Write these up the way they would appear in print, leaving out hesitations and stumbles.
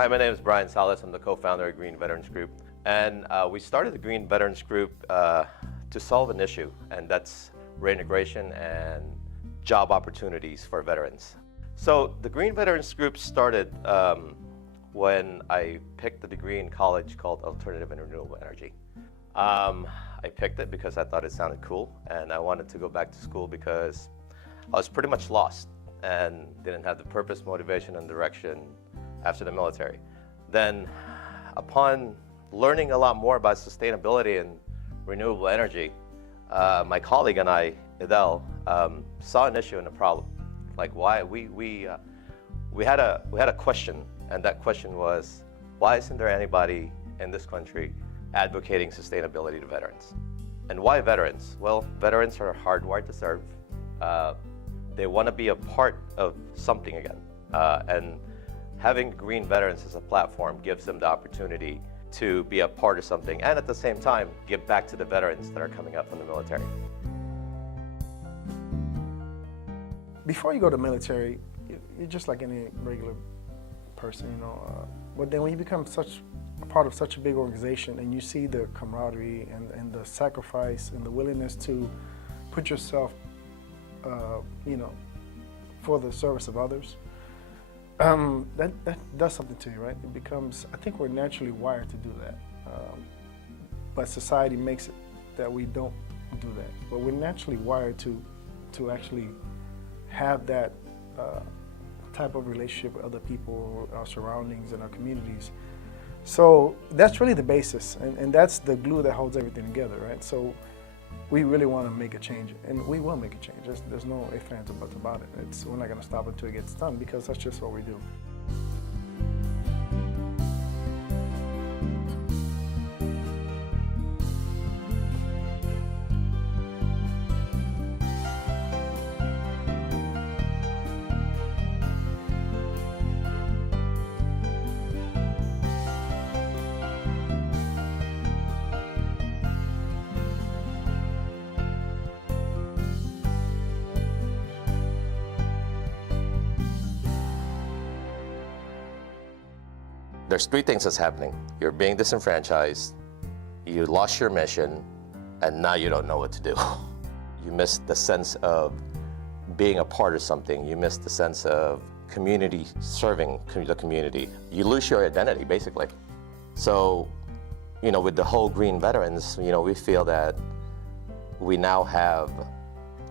Hi, my name is Brian Salas. I'm the co-founder of Green Veterans Group. And we started the Green Veterans Group to solve an issue, and that's reintegration and job opportunities for veterans. So the Green Veterans Group started when I picked a degree in college called Alternative and Renewable Energy. I picked it because I thought it sounded cool, and I wanted to go back to school because I was pretty much lost and didn't have the purpose, motivation, and direction after the military. Then, upon learning a lot more about sustainability and renewable energy, my colleague and I, Idel, saw an issue and a problem. Like why we had a question, and that question was, why isn't there anybody in this country advocating sustainability to veterans? And why veterans? Well, veterans are hardwired to serve. They want to be a part of something again. And having Green Veterans as a platform gives them the opportunity to be a part of something and at the same time give back to the veterans that are coming up from the military. Before you go to the military, you're just like any regular person, you know. But then when you become such a part of such a big organization and you see the camaraderie and the sacrifice and the willingness to put yourself, you know, for the service of others, that does something to you, right? It becomes, I think we're naturally wired to do that. But society makes it that we don't do that. But we're naturally wired to actually have that type of relationship with other people, our surroundings and our communities. So that's really the basis, and that's the glue that holds everything together, right? So we really want to make a change, and we will make a change. There's no ifs, ands, or buts about it. We're not going to stop until it gets done, because that's just what we do. There's three things that's happening. You're being disenfranchised, you lost your mission, and now you don't know what to do. You miss the sense of being a part of something. You miss the sense of community, serving the community. You lose your identity, basically. So, you know, with the whole Green Veterans, you know, we feel that we now have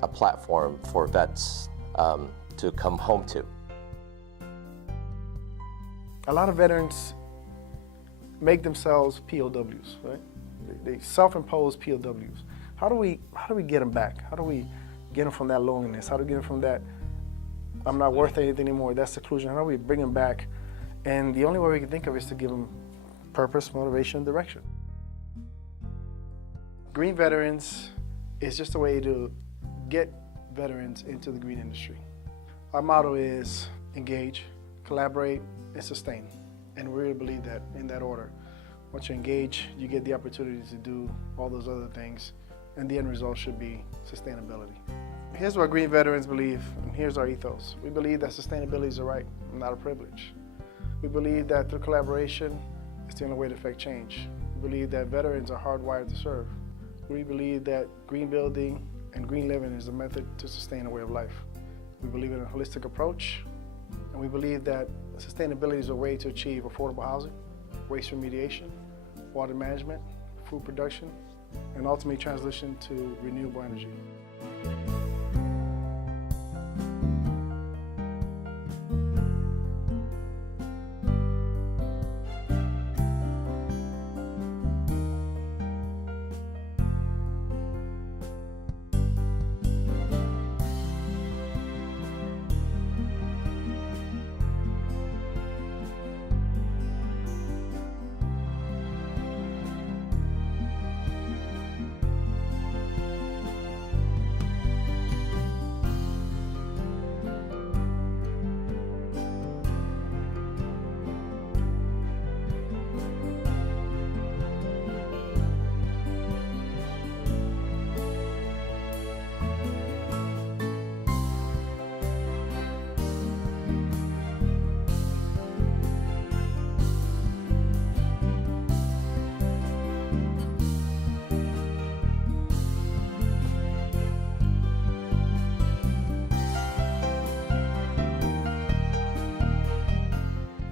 a platform for vets to come home to. A lot of veterans make themselves POWs, right? They self-impose POWs. How do we get them back? How do we get them from that loneliness? How do we get them from that, I'm not worth anything anymore, that seclusion? How do we bring them back? And the only way we can think of is to give them purpose, motivation, and direction. Green Veterans is just a way to get veterans into the green industry. Our motto is engage, collaborate, and sustain. And we really believe that in that order. Once you engage, you get the opportunity to do all those other things, and the end result should be sustainability. Here's what Green Veterans believe, and here's our ethos. We believe that sustainability is a right, not a privilege. We believe that through collaboration, it's the only way to affect change. We believe that veterans are hardwired to serve. We believe that green building and green living is a method to sustain a way of life. We believe in a holistic approach, and we believe that sustainability is a way to achieve affordable housing, waste remediation, water management, food production, and ultimately transition to renewable energy.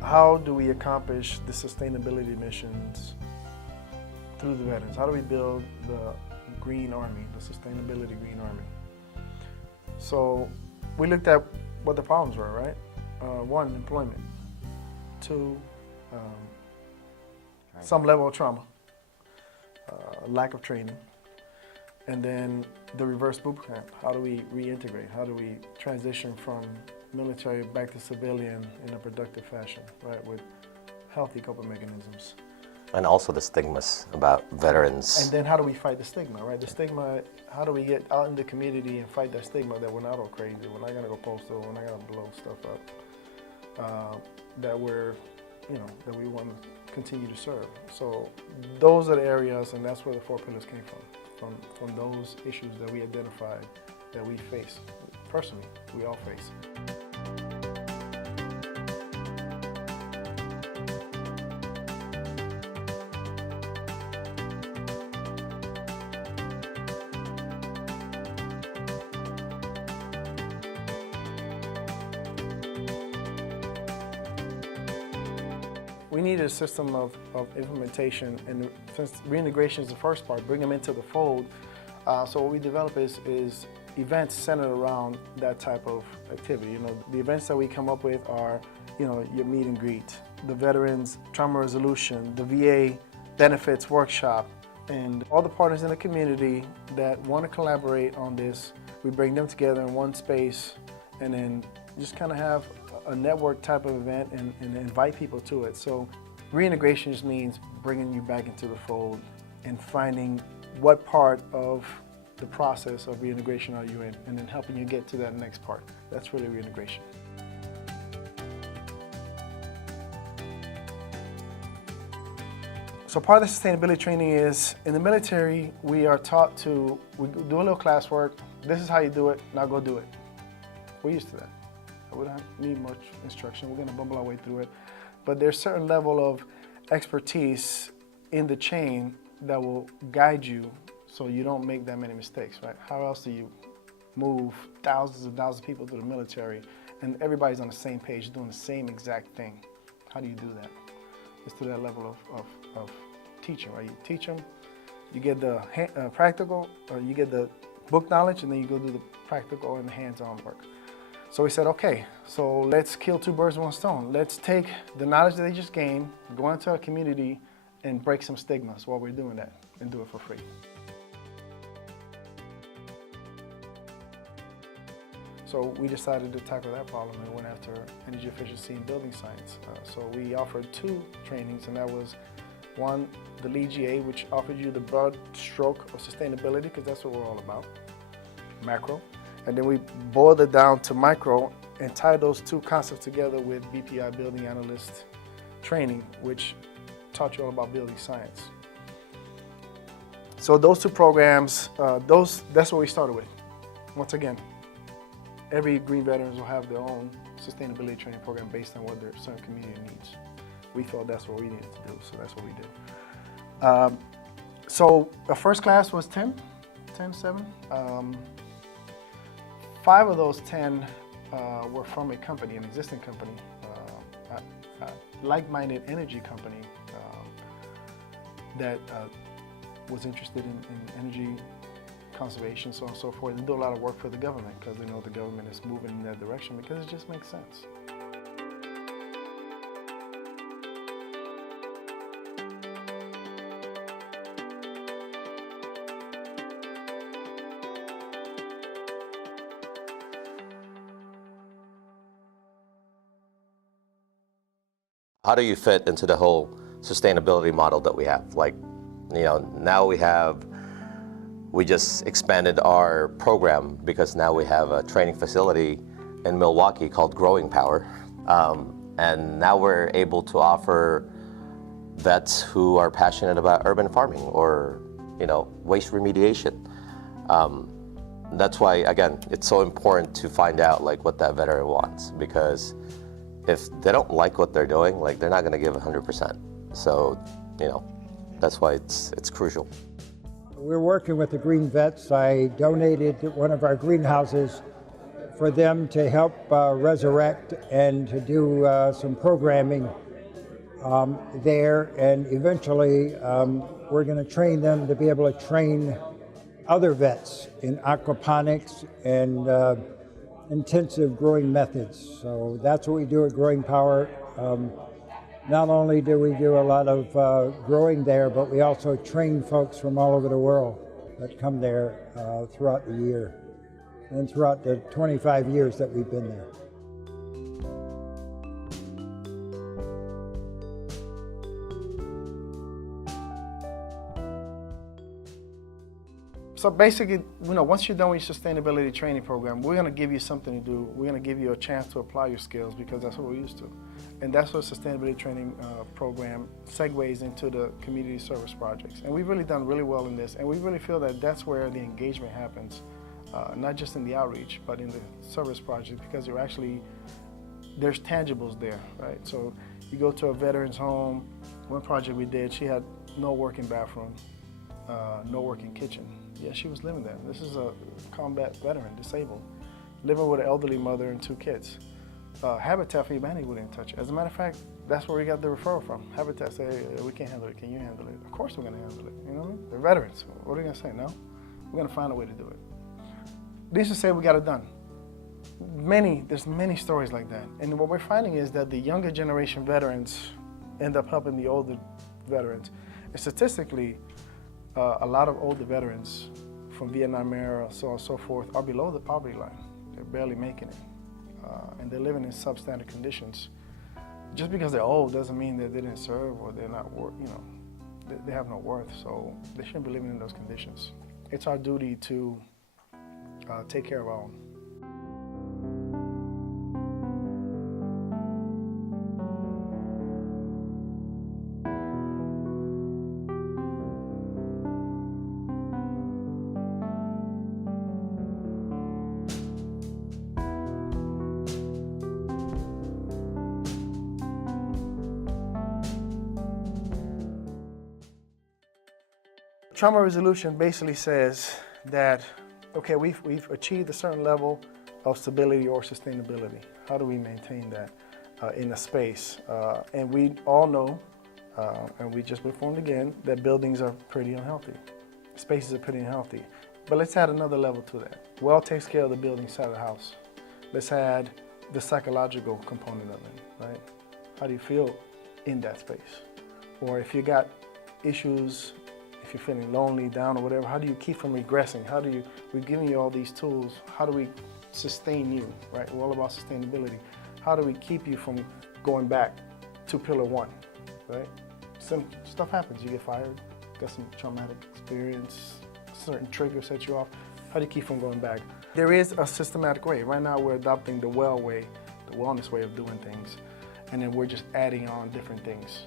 how do we accomplish the sustainability missions through the veterans? How do we build the Green Army, the Sustainability Green Army? So we looked at what the problems were, right? One, employment. Two, some level of trauma, lack of training. And then the reverse boot camp. How do we reintegrate? How do we transition from military back to civilian in a productive fashion, right, with healthy coping mechanisms? And also the stigmas about veterans. And then how do we fight the stigma, right? The stigma, how do we get out in the community and fight that stigma that we're not all crazy, we're not gonna go postal, we're not gonna blow stuff up, that we're, that we want to continue to serve. So those are the areas, and that's where the 4 pillars came from those issues that we identified that we face. Personally, we all face. We needed a system of implementation, and since reintegration is the first part, bring them into the fold. So what we develop is events centered around that type of activity. The events that we come up with are, your meet and greet, the Veterans Trauma Resolution, the VA Benefits Workshop, and all the partners in the community that want to collaborate on this. We bring them together in one space, and then just kind of have a network type of event and invite people to it. So reintegration just means bringing you back into the fold and finding what part of the process of reintegration are you in, and then helping you get to that next part. That's really reintegration. So part of the sustainability training is, in the military, we are taught to, we do a little classwork, this is how you do it, now go do it. We're used to that. We don't need much instruction. We're going to bumble our way through it. But there's a certain level of expertise in the chain that will guide you so you don't make that many mistakes, right? How else do you move thousands and thousands of people through the military and everybody's on the same page doing the same exact thing? How do you do that? It's to that level of teaching, right? You teach them, you get the practical, or you get the book knowledge, and then you go do the practical and the hands-on work. So we said, okay, so let's kill 2 birds with 1 stone. Let's take the knowledge that they just gained, go into our community, and break some stigmas while we're doing that, and do it for free. So we decided to tackle that problem and went after energy efficiency and building science. So we offered 2 trainings, and that was one, the LEED GA, which offered you the broad stroke of sustainability, because that's what we're all about, macro. And then we boiled it down to micro and tied those 2 concepts together with BPI Building Analyst training, which taught you all about building science. So those 2 programs, that's what we started with. Once again, every Green Veterans will have their own sustainability training program based on what their certain community needs. We felt that's what we needed to do, so that's what we did. So the first class was 10, 7. 5 of those 10 were from a company, an existing company, a like-minded energy company that was interested in energy conservation, so on and so forth, and do a lot of work for the government because they know the government is moving in that direction because it just makes sense. How do you fit into the whole sustainability model that we have? Like, now we just expanded our program because now we have a training facility in Milwaukee called Growing Power. And now we're able to offer vets who are passionate about urban farming or, waste remediation. That's why, again, it's so important to find out what that veteran wants, because if they don't like what they're doing, they're not going to give 100%. So, that's why it's crucial. We're working with the Green Vets. I donated one of our greenhouses for them to help resurrect and to do some programming there, and eventually we're going to train them to be able to train other vets in aquaponics and intensive growing methods. So that's what we do at Growing Power. Not only do we do a lot of growing there, but we also train folks from all over the world that come there throughout the year and throughout the 25 years that we've been there. So basically, once you're done with your sustainability training program, we're going to give you something to do. We're going to give you a chance to apply your skills, because that's what we're used to. And that's what sustainability training program segues into the community service projects. And we've really done really well in this, and we really feel that that's where the engagement happens, not just in the outreach, but in the service projects, because there's tangibles there, right? So you go to a veteran's home. One project we did, she had no working bathroom, no working kitchen. Yeah, she was living there. This is a combat veteran, disabled, living with an elderly mother and 2 kids. Habitat for Humanity wouldn't touch it. As a matter of fact, that's where we got the referral from. Habitat said, hey, we can't handle it. Can you handle it? Of course we're going to handle it. You know what I mean? They're veterans. What are you going to say? No? We're going to find a way to do it. These to say we got it done. There's many stories like that. And what we're finding is that the younger generation veterans end up helping the older veterans. And statistically, a lot of older veterans from Vietnam era, so on and so forth, are below the poverty line. They're barely making it. And they're living in substandard conditions. Just because they're old doesn't mean that they didn't serve or they're not they have no worth. So they shouldn't be living in those conditions. It's our duty to take care of our own. Trauma resolution basically says that, okay, we've achieved a certain level of stability or sustainability. How do we maintain that in a space? And we all know, and we just informed again, that buildings are pretty unhealthy. Spaces are pretty unhealthy. But let's add another level to that. Well takes care of the building side of the house. Let's add the psychological component of it, right? How do you feel in that space? Or if you got issues, if you're feeling lonely, down, or whatever, how do you keep from regressing? We're giving you all these tools. How do we sustain you, right? We're all about sustainability. How do we keep you from going back to pillar 1, right? Some stuff happens. You get fired, got some traumatic experience, certain triggers set you off. How do you keep from going back? There is a systematic way. Right now we're adopting the well way, the wellness way of doing things. And then we're just adding on different things.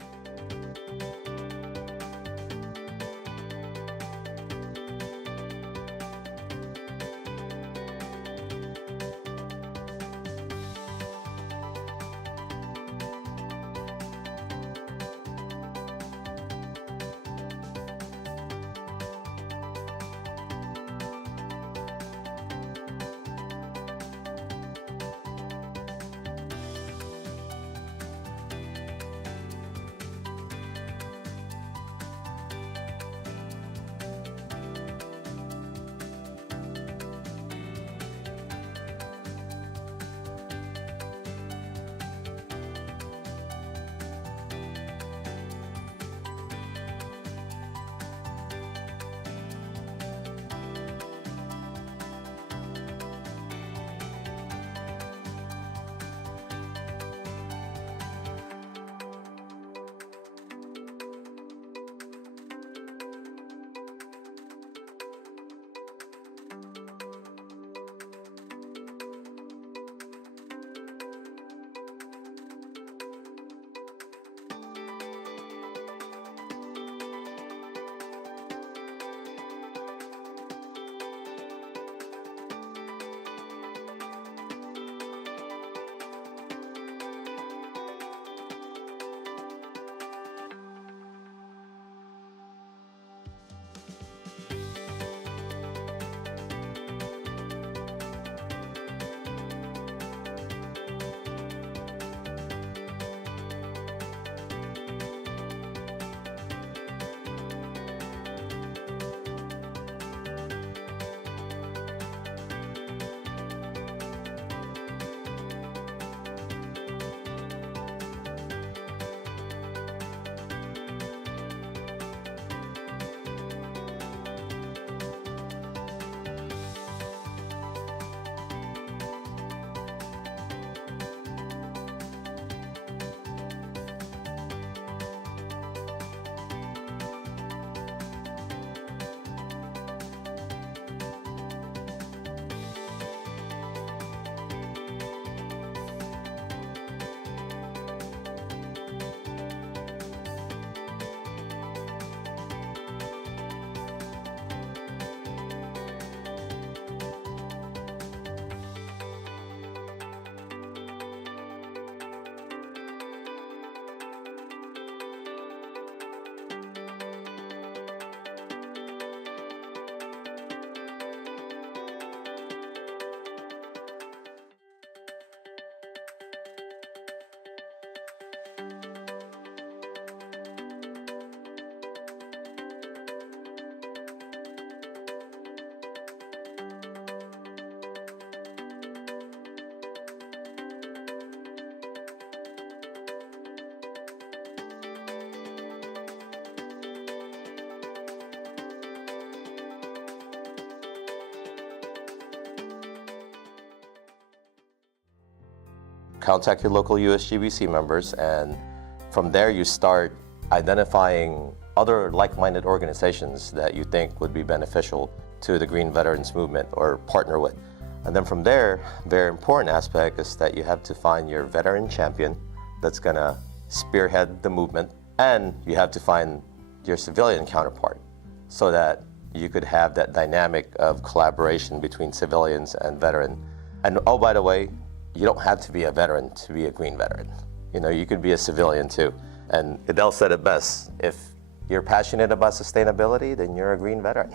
contact your local USGBC members, and from there you start identifying other like-minded organizations that you think would be beneficial to the Green Veterans Movement or partner with. And then from there, very important aspect is that you have to find your veteran champion that's gonna spearhead the movement, and you have to find your civilian counterpart so that you could have that dynamic of collaboration between civilians and veteran. And oh, by the way, you don't have to be a veteran to be a green veteran. You know, you could be a civilian too. And Adele said it best, if you're passionate about sustainability, then you're a green veteran.